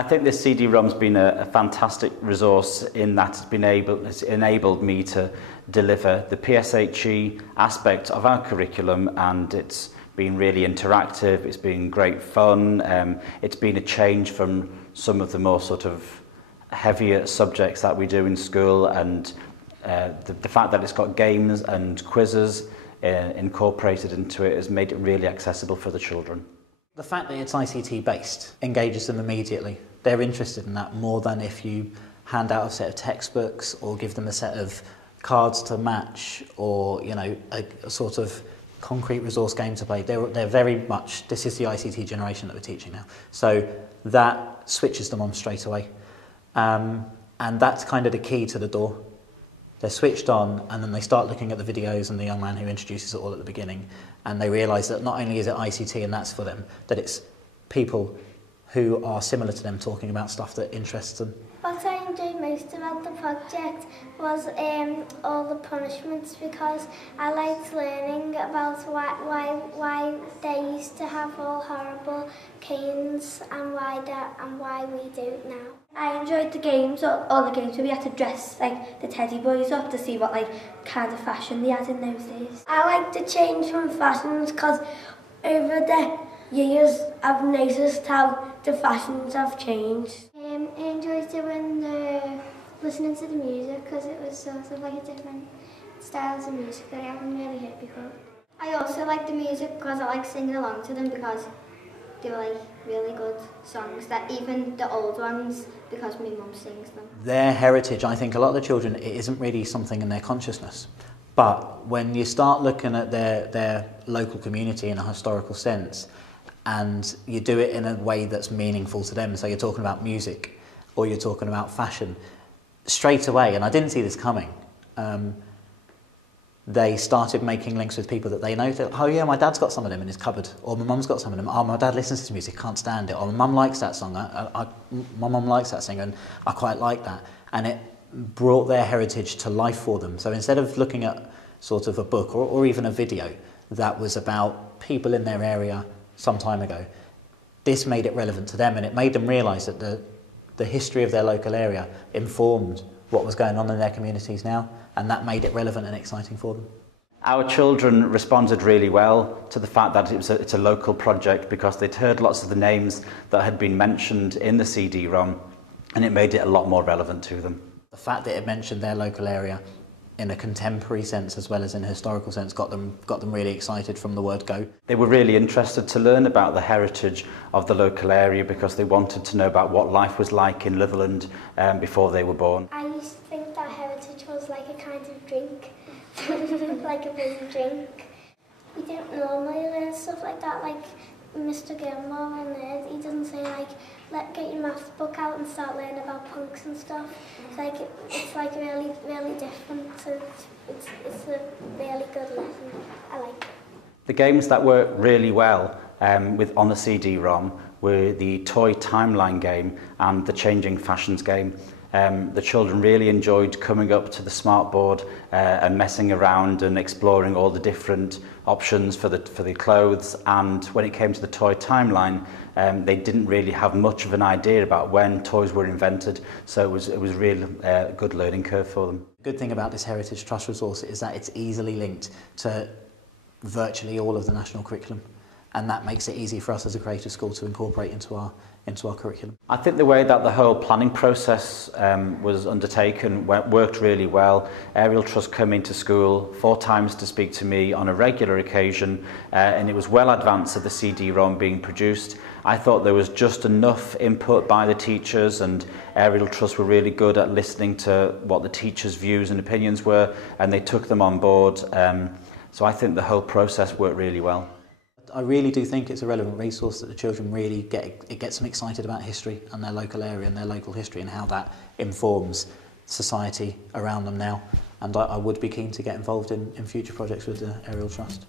I think this CD-ROM's been a fantastic resource in that it's enabled me to deliver the PSHE aspect of our curriculum, and it's been really interactive, it's been great fun, it's been a change from some of the more sort of heavier subjects that we do in school, and the fact that it's got games and quizzes incorporated into it has made it really accessible for the children. The fact that it's ICT based engages them immediately. They're interested in that more than if you hand out a set of textbooks or give them a set of cards to match, or a sort of concrete resource game to play. They're very much, this is the ICT generation that we're teaching now. So that switches them on straight away. And that's kind of the key to the door. They're switched on, and then they start looking at the videos and the young man who introduces it all at the beginning, and they realise that not only is it ICT and that's for them, that it's people who are similar to them talking about stuff that interests them. What I enjoyed most about the project was all the punishments, because I liked learning about why they used to have all horrible canes and why we do it now. I enjoyed the games, all the games where we had to dress like the teddy boys up to see what kind of fashion they had in those days. I like the change from fashions because over the years I've noticed how the fashions have changed. I enjoyed doing listening to the music, because it was sort of like a different styles of music that I haven't really heard before. I also like the music because I like singing along to them, because they were like really good songs, that even the old ones, because my mum sings them. Their heritage, I think a lot of the children, it isn't really something in their consciousness. But when you start looking at their local community in a historical sense, and you do it in a way that's meaningful to them, so you're talking about music or you're talking about fashion, straight away, and I didn't see this coming, they started making links with people that they know. Oh yeah, my dad's got some of them in his cupboard, or my mum's got some of them. Oh, my dad listens to music, can't stand it. Or my mum likes that song. My mum likes that singer, and I quite like that. And it brought their heritage to life for them. So instead of looking at sort of a book or even a video that was about people in their area some time ago, this made it relevant to them, and it made them realise that the history of their local area informed what was going on in their communities now, and that made it relevant and exciting for them. Our children responded really well to the fact that it's a local project, because they'd heard lots of the names that had been mentioned in the CD-ROM, and it made it a lot more relevant to them. The fact that it mentioned their local area in a contemporary sense as well as in a historical sense got them really excited from the word go. They were really interested to learn about the heritage of the local area, because they wanted to know about what life was like in Litherland before they were born. I used to think that heritage was like a kind of drink, like a fizzy drink. We don't normally learn stuff like that, like Mr. Gilmore in there, he doesn't say get your maths book out and start learning about punks and stuff. It's like really, really different. So it's a really good lesson. I like it. The games that work really well on the CD-ROM were the toy timeline game and the changing fashions game. The children really enjoyed coming up to the smartboard and messing around and exploring all the different options for the clothes. And when it came to the toy timeline, they didn't really have much of an idea about when toys were invented, so it was really a good learning curve for them. The good thing about this Heritage Trust resource is that it's easily linked to virtually all of the national curriculum, and that makes it easy for us as a creative school to incorporate into our curriculum. I think the way that the whole planning process was undertaken worked really well. Ariel Trust came into school 4 times to speak to me on a regular occasion, and it was well advanced of the CD-ROM being produced. I thought there was just enough input by the teachers, and Ariel Trust were really good at listening to what the teachers' views and opinions were, and they took them on board. So I think the whole process worked really well. I really do think it's a relevant resource that the children really gets them excited about history and their local area and their local history and how that informs society around them now. And I would be keen to get involved in future projects with the Ariel Trust.